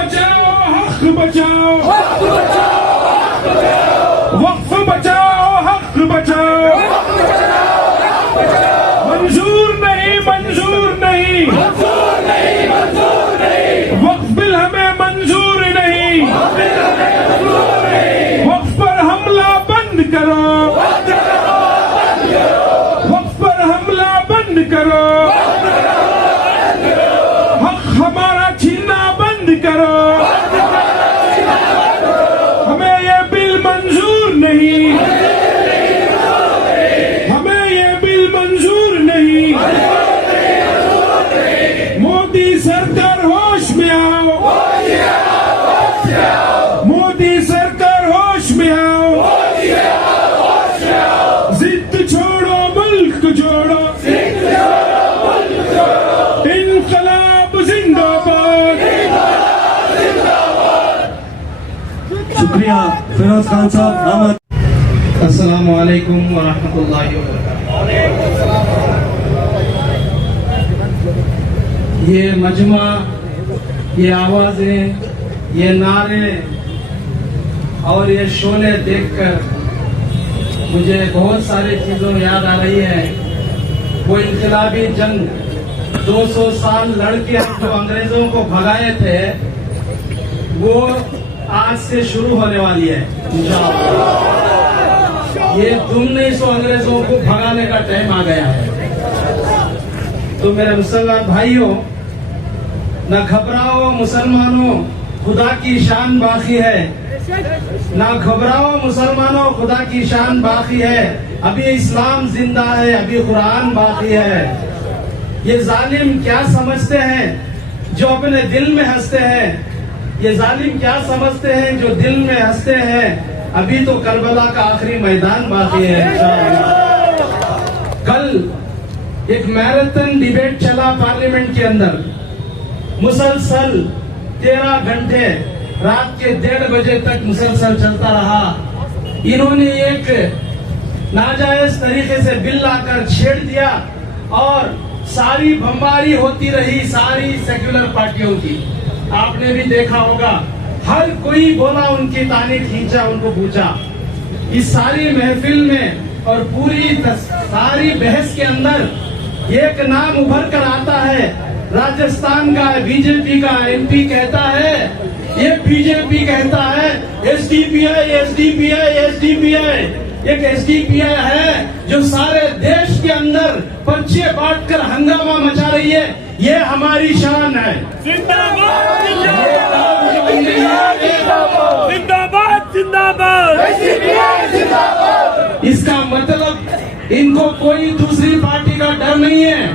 बचाओ, हक बचाओ, वक्फ बचाओ, हक बचाओ, मंजूर नहीं, मंजूर नहीं, वक्फ बिल हमें मंजूर नहीं, वक्फ पर हमला बंद करो, वक्फ पर हमला बंद करो, हक हमारा छीनना बंद करो, हमें ये बिल मंजूर नहीं, हमें ये बिल मंजूर नहीं। मोदी सरकार होश में आओ, मोदी सरकार होश में आओ, जिद छोड़ो, मुल्क जोड़ो, इनकलाब जिंदाबाद। शुक्रिया फिरोज खान साहब। अस्सलामु अलैकुम व रहमतुल्लाहि व बरकातुहू। ये मजमा, ये आवाजें, ये नारे और ये शोले देखकर मुझे बहुत सारी चीजों याद आ रही है। वो इनकलाबी जंग 200 साल लड़के जो अंग्रेजों को भगाए थे, वो आज से शुरू होने वाली है इंशाअल्लाह। ये 1900 अंग्रेजों को भगाने का टाइम आ गया है। तो मेरे मुसलमान भाइयों, न घबराओ मुसलमानों, खुदा की शान बाकी है। ना घबराओ मुसलमानों, खुदा की शान बाकी है। अभी इस्लाम जिंदा है, अभी कुरान बाकी है। ये जालिम क्या समझते हैं जो अपने दिल में हंसते हैं? ये जालिम क्या समझते हैं जो दिल में हंसते हैं? अभी तो करबला का आखिरी मैदान बाकी है इंशाअल्लाह। कल एक मैराथन डिबेट चला पार्लियामेंट के अंदर, मुसलसल 13 घंटे रात के 1:30 बजे तक मुसलसल चलता रहा। इन्होंने एक नाजायज तरीके से बिल लाकर छेड़ दिया और सारी बमबारी होती रही सारी सेक्युलर पार्टियों की। आपने भी देखा होगा, हर कोई बोला, उनकी तारीफ खींचा, उनको पूछा। इस सारी महफिल में और पूरी सारी बहस के अंदर एक नाम उभर कर आता है, राजस्थान का बीजेपी का एमपी कहता है, ये बीजेपी कहता है एसडीपीआई, एसडीपीआई, एसडीपीआई। एक एसडीपीआई है जो सारे देश के अंदर पर्चे बांटकर हंगामा मचा रही है। ये हमारी शान है। जिंदाबाद जिंदाबाद जिंदाबाद। इसका मतलब इनको कोई दूसरी पार्टी का डर नहीं है,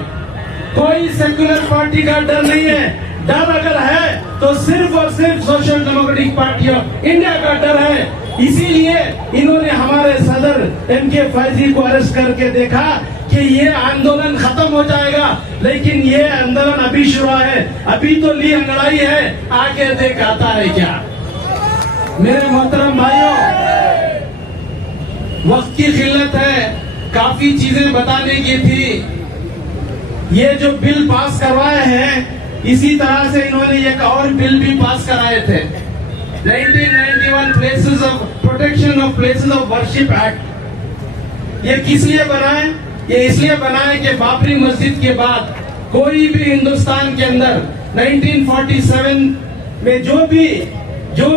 कोई सेक्युलर पार्टी का डर नहीं है। डर अगर है तो सिर्फ और सिर्फ social democratic party of India का डर है। इसीलिए इन्होंने हमारे सदर एमके फैजी को अरेस्ट करके देखा कि ये आंदोलन खत्म हो जाएगा, लेकिन ये आंदोलन अभी शुरू है, अभी तो ली अंगड़ाई है, आगे देख आता है क्या। मेरे मोहतरम भाइयों, वक्त की किल्लत है, काफी चीजें बताने की थी। ये जो बिल पास करवाए हैं, इसी तरह से इन्होंने एक और बिल भी पास कराए थे, 1991 places of protection of places of worship act. ये किस लिए बनाए? ये इसलिए बनाए कि बाबरी मस्जिद के बाद कोई भी हिंदुस्तान के अंदर 1947 में जो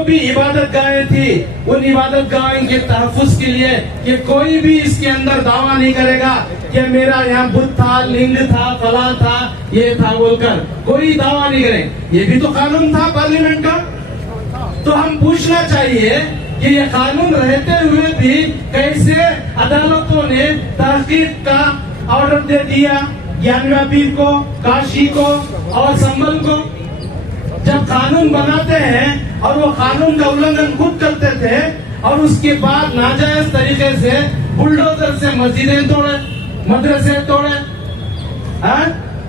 भी इबादत गाहें थी, उन इबादत गाहों के तहफ्फुज के लिए कि कोई भी इसके अंदर दावा नहीं करेगा कि मेरा यहाँ बुद्ध था, लिंग था, फलां था, ये था बोलकर कोई दावा नहीं करे। ये भी तो कानून था पार्लियामेंट का। तो हम पूछना चाहिए कि ये कानून रहते हुए भी कैसे अदालतों ने तहकीक का ऑर्डर दे दिया ज्ञानव्यापी को, काशी को और संभल को। जब कानून बनाते हैं और वो कानून का उल्लंघन खुद करते थे और उसके बाद नाजायज तरीके से बुलडोजर से मस्जिदें तोड़े, मदरसे तोड़े।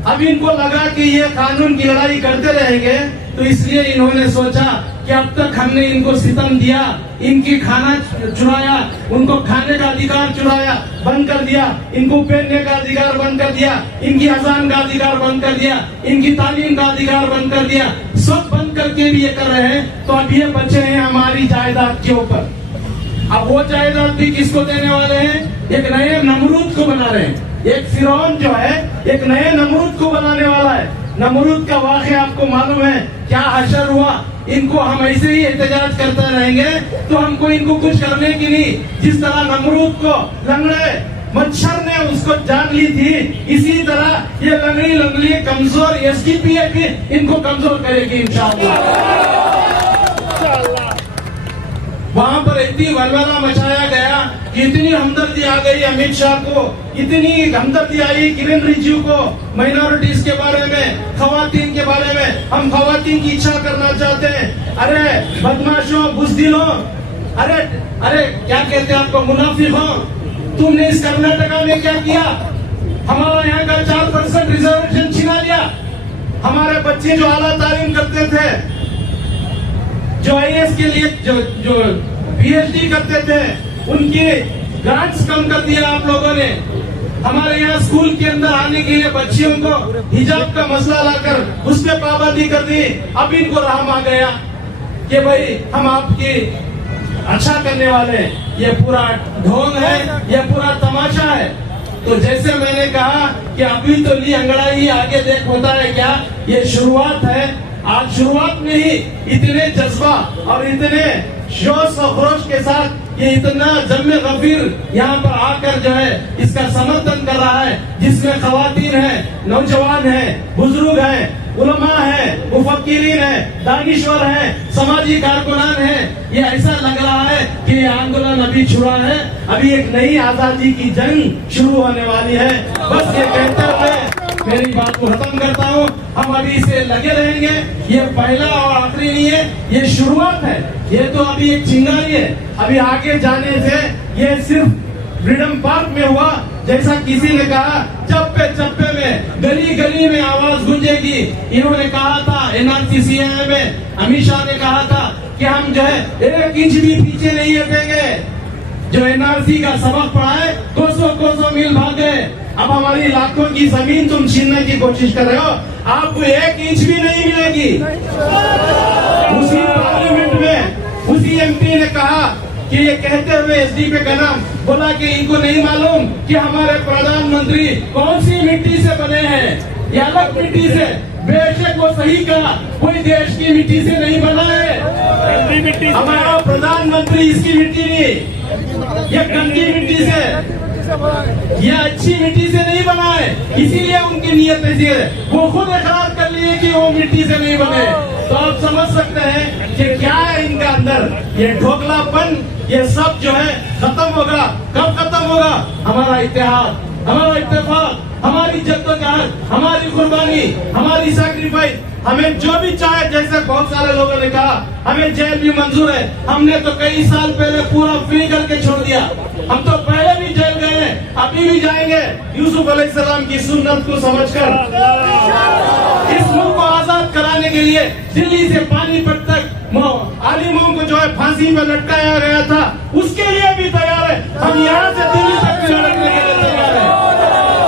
अब इनको लगा कि ये कानून की लड़ाई करते रहेंगे तो इसलिए इन्होंने सोचा कि अब तक हमने इनको सितम दिया, इनकी खाना चुराया, उनको खाने का अधिकार चुराया, बंद कर दिया, इनको पहनने का अधिकार बंद कर दिया, इनकी अजान का अधिकार बंद कर दिया, इनकी तालीम का अधिकार बंद कर दिया, सब बंद करके भी ये कर रहे हैं। तो अब ये बचे हैं हमारी जायदाद के ऊपर। अब वो जायदाद भी किसको देने वाले हैं? एक नए नमरूद को बना रहे हैं। एक फिरौन जो है एक नए नमरूद को बनाने वाला है। नमरूद का वाक़या आपको मालूम है क्या हशर हुआ? इनको हम ऐसे ही एहतजाज करते रहेंगे तो हमको इनको कुछ करने की नहीं। जिस तरह नमरूद को लंगड़े मच्छर ने उसको जान ली थी, इसी तरह ये लंगड़ी लंगड़ी कमजोर एसडीपीए भी इनको कमजोर करेगी इंशाअल्लाह। वहां पर इतनी वलवला मचाया गया कि इतनी हमदर्दी आ गई अमित शाह को, इतनी हमदर्दी आई किरण रिजिजू को माइनॉरिटीज के बारे में, खवातीन के बारे में। हम खवातीन की इच्छा करना चाहते हैं। अरे बदमाशों, बुज़दिलों, अरे अरे क्या कहते हैं आपको, मुनाफिकों, तुमने इस कर्नाटका में क्या किया? हमारा यहाँ का 4% रिजर्वेशन छीना लिया। हमारे बच्चे जो आला तालीम करते थे, जो आईएएस के लिए जो पीएचडी करते थे, उनकी ग्रांट्स कम कर दिया आप लोगों ने। हमारे यहाँ स्कूल के अंदर आने के लिए बच्चियों को हिजाब का मसला लाकर उस पर पाबंदी कर दी। अब इनको राम आ गया कि भाई हम आपकी अच्छा करने वाले हैं। ये पूरा ढोंग है, ये पूरा तमाशा है। तो जैसे मैंने कहा कि अभी तो ली अंगड़ाई, आगे देख होता है क्या। ये शुरुआत है। आज शुरुआत में ही इतने जज्बा और इतने जोश और खरोश के साथ ये इतना जम्मे गफीर यहाँ पर आकर जो है इसका समर्थन कर रहा है, जिसमें खवातीन है, नौजवान है, बुजुर्ग है, उलमा है, मुफक्किरीन है, दानिश्वर है, समाजी कारकुनान है। ये ऐसा लग रहा है कि ये आंदोलन अभी छुड़ा है, अभी एक नई आजादी की जंग शुरू होने वाली है। बस ये कहते हुए मेरी बात को खत्म करता हूँ। हम अभी से लगे रहेंगे। ये पहला और आखिरी नहीं है, ये शुरुआत है। ये तो अभी एक चिंगारी है। अभी आगे जाने से ये सिर्फ फ्रीडम पार्क में हुआ, जैसा किसी ने कहा, चप्पे चप्पे में, गली गली में आवाज गूंजेगी। इन्होंने कहा था एनआरसी सीएए में, अमित शाह ने कहा था कि हम जो है 1 इंच भी पीछे नहीं हटेंगे। जो एनआरसी का सबक पढ़ा है, कोसों मील भाग गए। अब हमारी लाखों की जमीन तुम छीनने की कोशिश कर रहे हो, आपको 1 इंच भी नहीं मिलेगी। उसी पार्लियामेंट में उसी एमपी ने कहा कि ये कहते हुए एसडीपी का नाम बोला कि इनको नहीं मालूम कि हमारे प्रधानमंत्री कौन सी मिट्टी से बने हैं, या अलग मिट्टी से। बेशक वो सही कहा, कोई देश की मिट्टी से नहीं बना है। हमारा प्रधानमंत्री इसकी मिट्टी नहीं, ये गंदी मिट्टी से, ये अच्छी मिट्टी से नहीं बना है। इसीलिए उनकी नीयत ऐसी है, वो खुद इकरार कर लिए कि वो मिट्टी से नहीं बने। तो आप समझ सकते हैं कि क्या है इनका अंदर। ये ढोकलापन, ये सब जो है खत्म होगा। कब खत्म होगा? हमारा इतिहाद, हमारा इत्तेफाक, हमारी जद्दोजहद, हमारी कुर्बानी, हमारी सैक्रिफाइस। हमें जो भी चाहे, जैसे बहुत सारे लोगों ने कहा हमें जेल भी मंजूर है, हमने तो कई साल पहले पूरा फ्री करके छोड़ दिया। हम तो पहले भी जेल गए हैं, अभी भी जाएंगे, यूसुफ अलैहिस्सलाम की सुन्नत को समझकर। इस मुल्क को आजाद कराने के लिए दिल्ली से पानीपत तक आलिमों को जो है फांसी में लटकाया गया था, उसके लिए भी तैयार है। हम यहाँ से दिल्ली तक भी लड़कने के लिए तैयार है।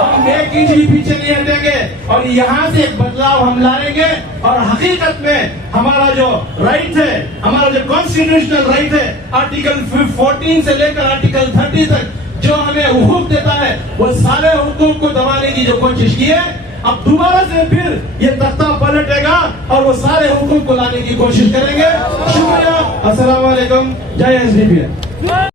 हम 1 इंच भी पीछे नहीं हटेंगे और यहाँ से एक बदलाव हम लाएंगे। और हकीकत में हमारा जो राइट है, हमारा जो कॉन्स्टिट्यूशनल राइट है, आर्टिकल 14 से लेकर आर्टिकल 30 तक जो हमें हुकूक देता है, वो सारे हुकूक को दबाने की जो कोशिश की है, अब दोबारा से फिर ये तख्ता पलटेगा और वो सारे हुकूक को लाने की कोशिश करेंगे। शुक्रिया। अस्सलाम वालेकुम। जय एसडीपी।